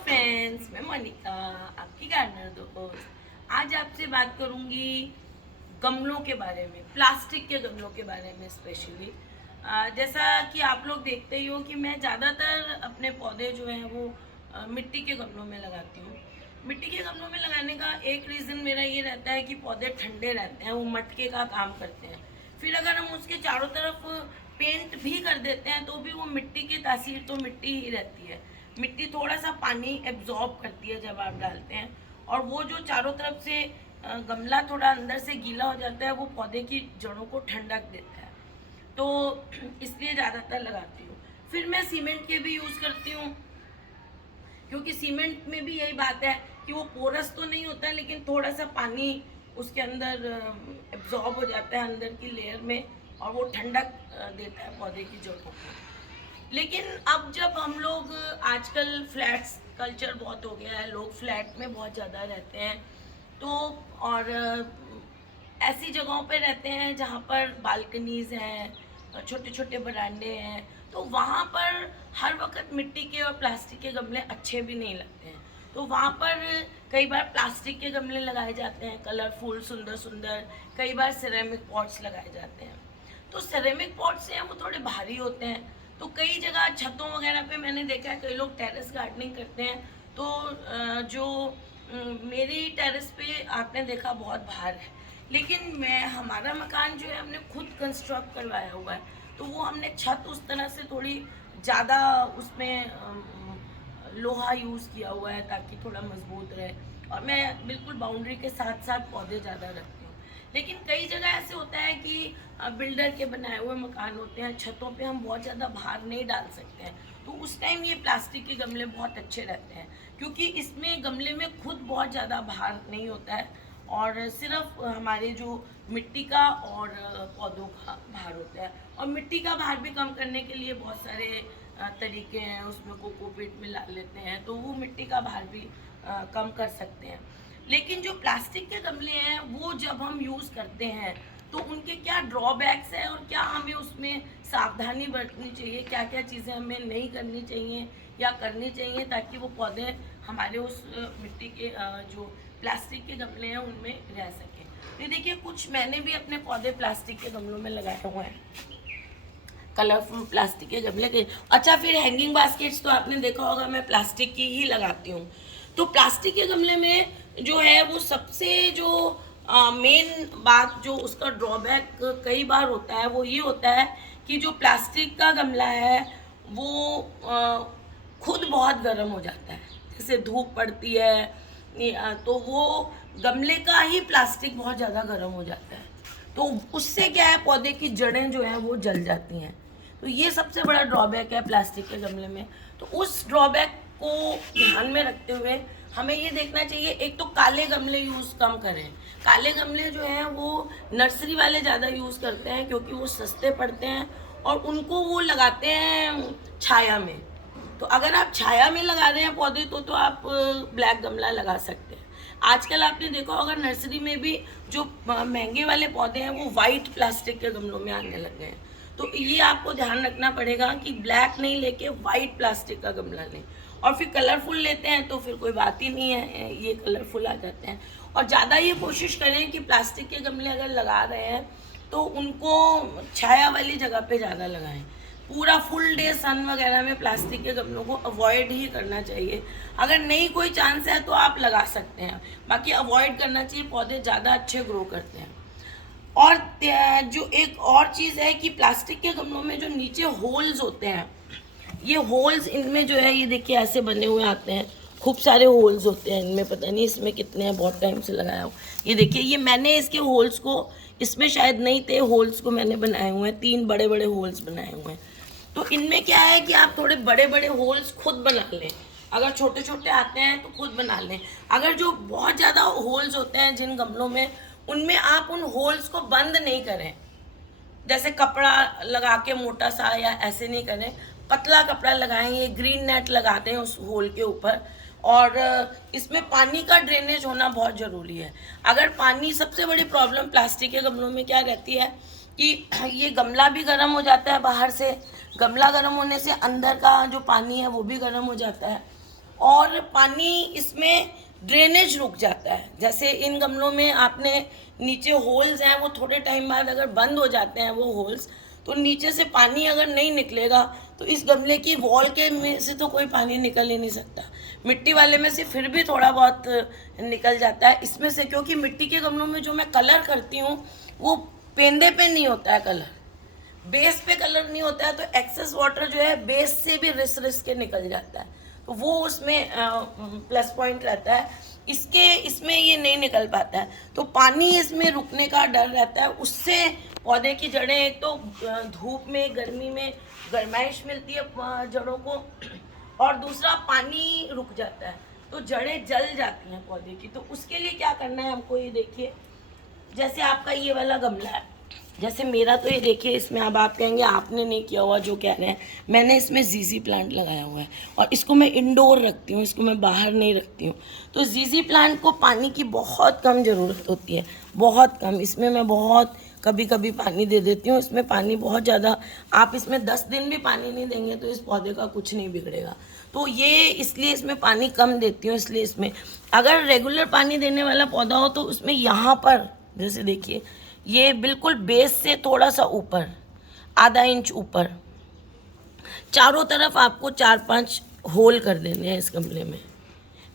Friends, मैं मोनिका, आपकी gardener दोस्त। आज आपसे बात करूंगी गमलों के बारे में, प्लास्टिक के गमलों के बारे में स्पेशली। जैसा कि आप लोग देखते ही हो कि मैं ज़्यादातर अपने पौधे जो हैं वो मिट्टी के गमलों में लगाती हूँ। मिट्टी के गमलों में लगाने का एक रीज़न मेरा ये रहता है कि पौधे ठंडे रहते हैं, वो मटके का काम करते हैं। फिर अगर हम उसके चारों तरफ पेंट भी कर देते हैं तो भी वो मिट्टी की तासीर तो मिट्टी ही रहती है। मिट्टी थोड़ा सा पानी एब्जॉर्ब करती है जब आप डालते हैं, और वो जो चारों तरफ से गमला थोड़ा अंदर से गीला हो जाता है, वो पौधे की जड़ों को ठंडक देता है। तो इसलिए ज़्यादातर लगाती हूँ। फिर मैं सीमेंट के भी यूज़ करती हूँ, क्योंकि सीमेंट में भी यही बात है कि वो पोरस तो नहीं होता है, लेकिन थोड़ा सा पानी उसके अंदर एब्जॉर्ब हो जाता है अंदर की लेयर में, और वो ठंडक देता है पौधे की जड़ों को। लेकिन अब जब हम लोग आजकल फ्लैट्स कल्चर बहुत हो गया है, लोग फ्लैट में बहुत ज़्यादा रहते हैं, तो और ऐसी जगहों पे रहते हैं जहाँ पर बालकनीज़ हैं, छोटे छोटे बरामदे हैं, तो वहाँ पर हर वक्त मिट्टी के और प्लास्टिक के गमले अच्छे भी नहीं लगते हैं। तो वहाँ पर कई बार प्लास्टिक के गमले लगाए जाते हैं, कलरफुल सुंदर सुंदर। कई बार सिरेमिक पॉट्स लगाए जाते हैं। तो सिरेमिक पॉट्स हैं वो थोड़े भारी होते हैं, तो कई जगह छतों वगैरह पे मैंने देखा है कई लोग टेरेस गार्डनिंग करते हैं। तो जो मेरी टेरेस पे आपने देखा बहुत भार है, लेकिन मैं हमारा मकान जो है हमने खुद कंस्ट्रक्ट करवाया हुआ है, तो वो हमने छत उस तरह से थोड़ी ज़्यादा उसमें लोहा यूज़ किया हुआ है ताकि थोड़ा मजबूत रहे, और मैं बिल्कुल बाउंड्री के साथ साथ पौधे ज़्यादा रखती हूँ। लेकिन कई जगह ऐसे होता है कि बिल्डर के बनाए हुए मकान होते हैं, छतों पे हम बहुत ज़्यादा भार नहीं डाल सकते हैं, तो उस टाइम ये प्लास्टिक के गमले बहुत अच्छे रहते हैं, क्योंकि इसमें गमले में खुद बहुत ज़्यादा भार नहीं होता है, और सिर्फ हमारे जो मिट्टी का और पौधों का भार होता है। और मिट्टी का भार भी कम करने के लिए बहुत सारे तरीके हैं, उसमें कोकोपीट मिला लेते हैं, तो वो मिट्टी का भार भी कम कर सकते हैं। लेकिन जो प्लास्टिक के गमले हैं वो जब हम यूज़ करते हैं तो उनके क्या ड्रॉबैक्स हैं, और क्या हमें उसमें सावधानी बरतनी चाहिए, क्या क्या चीज़ें हमें नहीं करनी चाहिए या करनी चाहिए, ताकि वो पौधे हमारे उस मिट्टी के जो प्लास्टिक के गमले हैं उनमें रह सकें। तो देखिए, कुछ मैंने भी अपने पौधे प्लास्टिक के गमलों में लगाए हुए हैं, कलरफुल प्लास्टिक के गमले के। अच्छा, फिर हैंगिंग बास्केट्स तो आपने देखा होगा मैं प्लास्टिक की ही लगाती हूँ। तो प्लास्टिक के गमले में जो है वो सबसे जो मेन बात जो उसका ड्रॉबैक कई बार होता है वो ये होता है कि जो प्लास्टिक का गमला है वो खुद बहुत गर्म हो जाता है। जैसे धूप पड़ती है तो वो गमले का ही प्लास्टिक बहुत ज़्यादा गर्म हो जाता है, तो उससे क्या है पौधे की जड़ें जो हैं वो जल जाती हैं। तो ये सबसे बड़ा ड्रॉबैक है प्लास्टिक के गमले में। तो उस ड्रॉबैक को ध्यान में रखते हुए हमें ये देखना चाहिए, एक तो काले गमले यूज़ कम करें। काले गमले जो हैं वो नर्सरी वाले ज़्यादा यूज़ करते हैं, क्योंकि वो सस्ते पड़ते हैं और उनको वो लगाते हैं छाया में। तो अगर आप छाया में लगा रहे हैं पौधे तो आप ब्लैक गमला लगा सकते हैं। आजकल आपने देखा होगा नर्सरी में भी जो महंगे वाले पौधे हैं वो वाइट प्लास्टिक के गमलों में आने लग गए हैं। तो ये आपको ध्यान रखना पड़ेगा कि ब्लैक नहीं लेके वाइट प्लास्टिक का गमला लें। और फिर कलरफुल लेते हैं तो फिर कोई बात ही नहीं है, ये कलरफुल आ जाते हैं। और ज़्यादा ये कोशिश करें कि प्लास्टिक के गमले अगर लगा रहे हैं तो उनको छाया वाली जगह पे ज़्यादा लगाएं। पूरा फुल डे सन वगैरह में प्लास्टिक के गमलों को अवॉइड ही करना चाहिए। अगर नहीं कोई चांस है तो आप लगा सकते हैं, बाकी अवॉइड करना चाहिए, पौधे ज़्यादा अच्छे ग्रो करते हैं। और जो एक और चीज़ है कि प्लास्टिक के गमलों में जो नीचे होल्स होते हैं, ये होल्स इनमें जो है ये देखिए ऐसे बने हुए आते हैं, खूब सारे होल्स होते हैं इनमें, पता नहीं इसमें कितने हैं, बहुत टाइम से लगाया हूँ। ये देखिए, ये मैंने इसके होल्स को, इसमें शायद नहीं थे, होल्स को मैंने बनाए हुए हैं, 3 बड़े बड़े होल्स बनाए हुए हैं। तो इनमें क्या है कि आप थोड़े बड़े बड़े होल्स खुद बना लें। अगर छोटे छोटे आते हैं तो खुद बना लें। अगर जो बहुत ज़्यादा होल्स होते हैं जिन गमलों में, उनमें आप उन होल्स को बंद नहीं करें, जैसे कपड़ा लगा के मोटा सा या ऐसे नहीं करें, पतला कपड़ा लगाएं, ये ग्रीन नेट लगा दें उस होल के ऊपर। और इसमें पानी का ड्रेनेज होना बहुत ज़रूरी है। अगर पानी, सबसे बड़ी प्रॉब्लम प्लास्टिक के गमलों में क्या रहती है कि ये गमला भी गर्म हो जाता है बाहर से, गमला गर्म होने से अंदर का जो पानी है वो भी गर्म हो जाता है, और पानी इसमें ड्रेनेज रुक जाता है। जैसे इन गमलों में आपने नीचे होल्स हैं, वो थोड़े टाइम बाद अगर बंद हो जाते हैं वो होल्स, तो नीचे से पानी अगर नहीं निकलेगा तो इस गमले की वॉल के में से तो कोई पानी निकल ही नहीं सकता। मिट्टी वाले में से फिर भी थोड़ा बहुत निकल जाता है इसमें से, क्योंकि मिट्टी के गमलों में जो मैं कलर करती हूँ वो पेंदे पे नहीं होता है कलर, बेस पे कलर नहीं होता है, तो एक्सेस वाटर जो है बेस से भी रिस रिस के निकल जाता है, तो वो उसमें प्लस पॉइंट रहता है। इसमें ये नहीं निकल पाता है, तो पानी इसमें रुकने का डर रहता है। उससे पौधे की जड़ें, एक तो धूप में गर्मी में गर्माइश मिलती है जड़ों को, और दूसरा पानी रुक जाता है तो जड़ें जल जाती हैं पौधे की। तो उसके लिए क्या करना है हमको, ये देखिए जैसे आपका ये वाला गमला है, जैसे मेरा, तो ये देखिए इसमें अब आप कहेंगे आपने नहीं किया हुआ जो कह रहे हैं, मैंने इसमें जीजी प्लांट लगाया हुआ है और इसको मैं इंडोर रखती हूँ, इसको मैं बाहर नहीं रखती हूँ। तो जीजी प्लांट को पानी की बहुत कम ज़रूरत होती है, बहुत कम। इसमें मैं बहुत कभी कभी पानी दे देती हूँ, इसमें पानी बहुत ज़्यादा, आप इसमें 10 दिन भी पानी नहीं देंगे तो इस पौधे का कुछ नहीं बिगड़ेगा। तो ये इसलिए इसमें पानी कम देती हूँ। इसलिए इसमें अगर रेगुलर पानी देने वाला पौधा हो तो उसमें यहाँ पर जैसे देखिए ये बिल्कुल बेस से थोड़ा सा ऊपर, आधा इंच ऊपर, चारों तरफ आपको 4-5 होल कर देने हैं इस गमले में,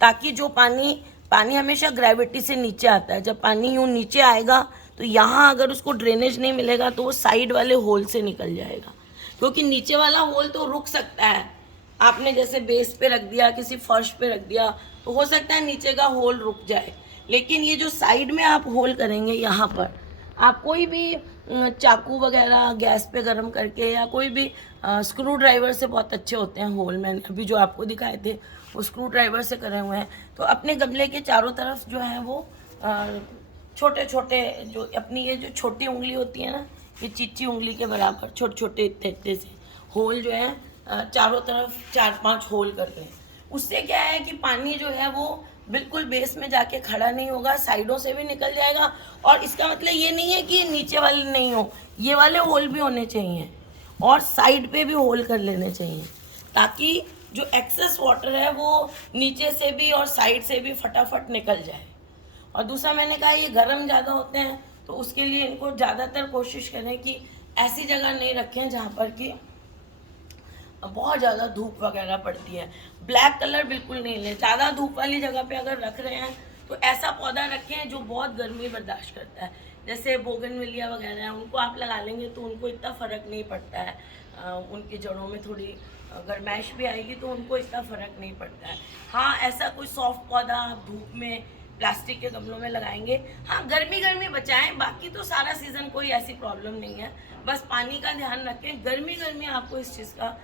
ताकि जो पानी हमेशा ग्रेविटी से नीचे आता है। जब पानी यूँ नीचे आएगा तो यहाँ अगर उसको ड्रेनेज नहीं मिलेगा तो वो साइड वाले होल से निकल जाएगा, क्योंकि नीचे वाला होल तो रुक सकता है। आपने जैसे बेस पे रख दिया, किसी फर्श पे रख दिया, तो हो सकता है नीचे का होल रुक जाए, लेकिन ये जो साइड में आप होल करेंगे, यहाँ पर आप कोई भी चाकू वगैरह गैस पे गर्म करके, या कोई भी स्क्रू ड्राइवर से बहुत अच्छे होते हैं होल, मैंने अभी जो आपको दिखाए थे वो स्क्रू ड्राइवर से करे हुए हैं। तो अपने गमले के चारों तरफ जो है वो छोटे छोटे, जो अपनी ये जो छोटी उंगली होती है ना, ये चीची उंगली के बराबर छोटे छोटे इतने से होल जो है चारों तरफ 4-5 होल कर रहे हैं। उससे क्या है कि पानी जो है वो बिल्कुल बेस में जाके खड़ा नहीं होगा, साइडों से भी निकल जाएगा। और इसका मतलब ये नहीं है कि ये नीचे वाले नहीं हो, ये वाले होल भी होने चाहिए और साइड पे भी होल कर लेने चाहिए, ताकि जो एक्सेस वाटर है वो नीचे से भी और साइड से भी फटाफट निकल जाए। और दूसरा मैंने कहा ये गर्म ज़्यादा होते हैं, तो उसके लिए इनको ज़्यादातर कोशिश करें कि ऐसी जगह नहीं रखें जहाँ पर कि बहुत ज़्यादा धूप वगैरह पड़ती है। ब्लैक कलर बिल्कुल नहीं लें, ज़्यादा धूप वाली जगह पे अगर रख रहे हैं तो ऐसा पौधा रखें जो बहुत गर्मी बर्दाश्त करता है। जैसे बोगनविलिया वगैरह है, उनको आप लगा लेंगे तो उनको इतना फ़र्क नहीं पड़ता है, उनकी जड़ों में थोड़ी गर्माइश भी आएगी तो उनको इतना फ़र्क नहीं पड़ता है। हाँ, ऐसा कोई सॉफ्ट पौधा आप धूप में प्लास्टिक के गमलों में लगाएंगे, हाँ गर्मी बचाएं, बाकी तो सारा सीज़न कोई ऐसी प्रॉब्लम नहीं है। बस पानी का ध्यान रखें, गर्मी आपको इस चीज़ का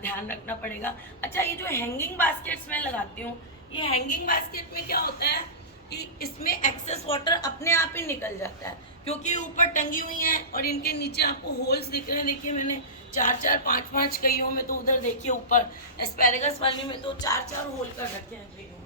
ध्यान रखना पड़ेगा। अच्छा, ये जो हैंगिंग बास्केट्स मैं लगाती हूँ, ये हैंगिंग बास्केट में क्या होता है कि इसमें एक्सेस वाटर अपने आप ही निकल जाता है, क्योंकि ऊपर टंगी हुई हैं और इनके नीचे आपको होल्स दिख रहे हैं। देखिए मैंने 4-4, 5-5 कईयों में, तो उधर देखिए ऊपर एस्पेरेगस वाली में तो 4-4 होल कर रखे हैं कईयों में।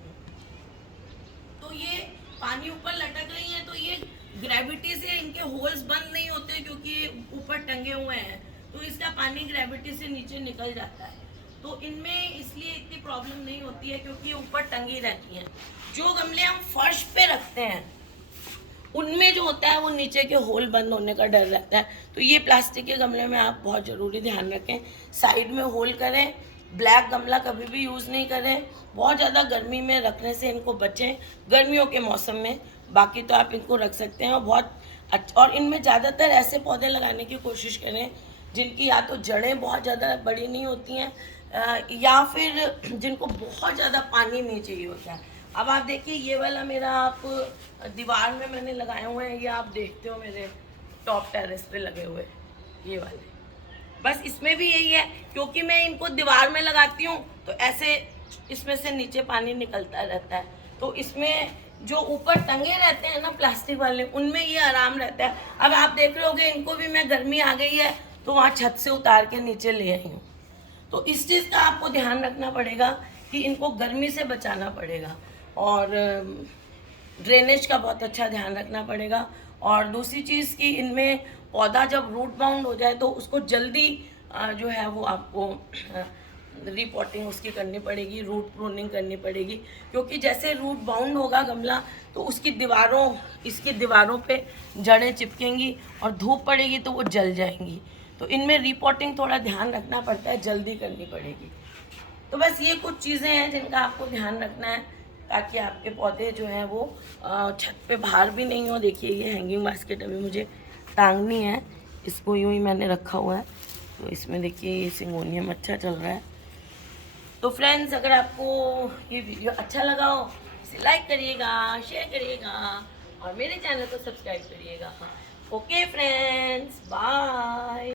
तो ये पानी ऊपर लटक रही है तो ये ग्रेविटी से इनके होल्स बंद नहीं होते, क्योंकि ऊपर टंगे हुए हैं, तो इसका पानी ग्रेविटी से नीचे निकल जाता है। तो इनमें इसलिए इतनी प्रॉब्लम नहीं होती है, क्योंकि ऊपर टंगी रहती हैं। जो गमले हम फर्श पे रखते हैं उनमें जो होता है वो नीचे के होल बंद होने का डर रहता है। तो ये प्लास्टिक के गमले में आप बहुत ज़रूरी ध्यान रखें, साइड में होल करें। ब्लैक गमला कभी भी यूज़ नहीं करें, बहुत ज़्यादा गर्मी में रखने से इनको बचें गर्मियों के मौसम में। बाकी तो आप इनको रख सकते हैं और बहुत अच्छा। और इनमें ज़्यादातर ऐसे पौधे लगाने की कोशिश करें जिनकी या तो जड़ें बहुत ज़्यादा बड़ी नहीं होती हैं, या फिर जिनको बहुत ज़्यादा पानी नहीं चाहिए होता है। अब आप देखिए ये वाला मेरा आप दीवार में मैंने लगाए हुए हैं, ये आप देखते हो मेरे टॉप टेरेस पे लगे हुए ये वाले। बस इसमें भी यही है, क्योंकि मैं इनको दीवार में लगाती हूँ तो ऐसे इसमें से नीचे पानी निकलता रहता है। तो इसमें जो ऊपर टंगे रहते हैं ना प्लास्टिक वाले, उनमें ये आराम रहता है। अब आप देख रहे होगे इनको भी मैं गर्मी आ गई है तो वहाँ छत से उतार के नीचे ले आई हूँ। तो इस चीज़ का आपको ध्यान रखना पड़ेगा कि इनको गर्मी से बचाना पड़ेगा, और ड्रेनेज का बहुत अच्छा ध्यान रखना पड़ेगा। और दूसरी चीज़ कि इनमें पौधा जब रूट बाउंड हो जाए तो उसको जल्दी जो है वो आपको रिपोर्टिंग उसकी करनी पड़ेगी, रूट प्रूनिंग करनी पड़ेगी, क्योंकि जैसे रूट बाउंड होगा गमला तो उसकी इसकी दीवारों पे जड़ें चिपकेंगी और धूप पड़ेगी तो वो जल जाएंगी। तो इनमें रिपोर्टिंग थोड़ा ध्यान रखना पड़ता है, जल्दी करनी पड़ेगी। तो बस ये कुछ चीज़ें हैं जिनका आपको ध्यान रखना है ताकि आपके पौधे जो हैं वो छत पे बाहर भी नहीं हो। देखिए ये हैंगिंग बास्केट अभी मुझे टांगनी है, इसको यूँ ही मैंने रखा हुआ है। तो इसमें देखिए ये सिंगोनियम अच्छा चल रहा है। तो फ्रेंड्स, अगर आपको ये वीडियो अच्छा लगा हो इसे लाइक करिएगा, शेयर करिएगा और मेरे चैनल को सब्सक्राइब करिएगा। Okay friends, bye.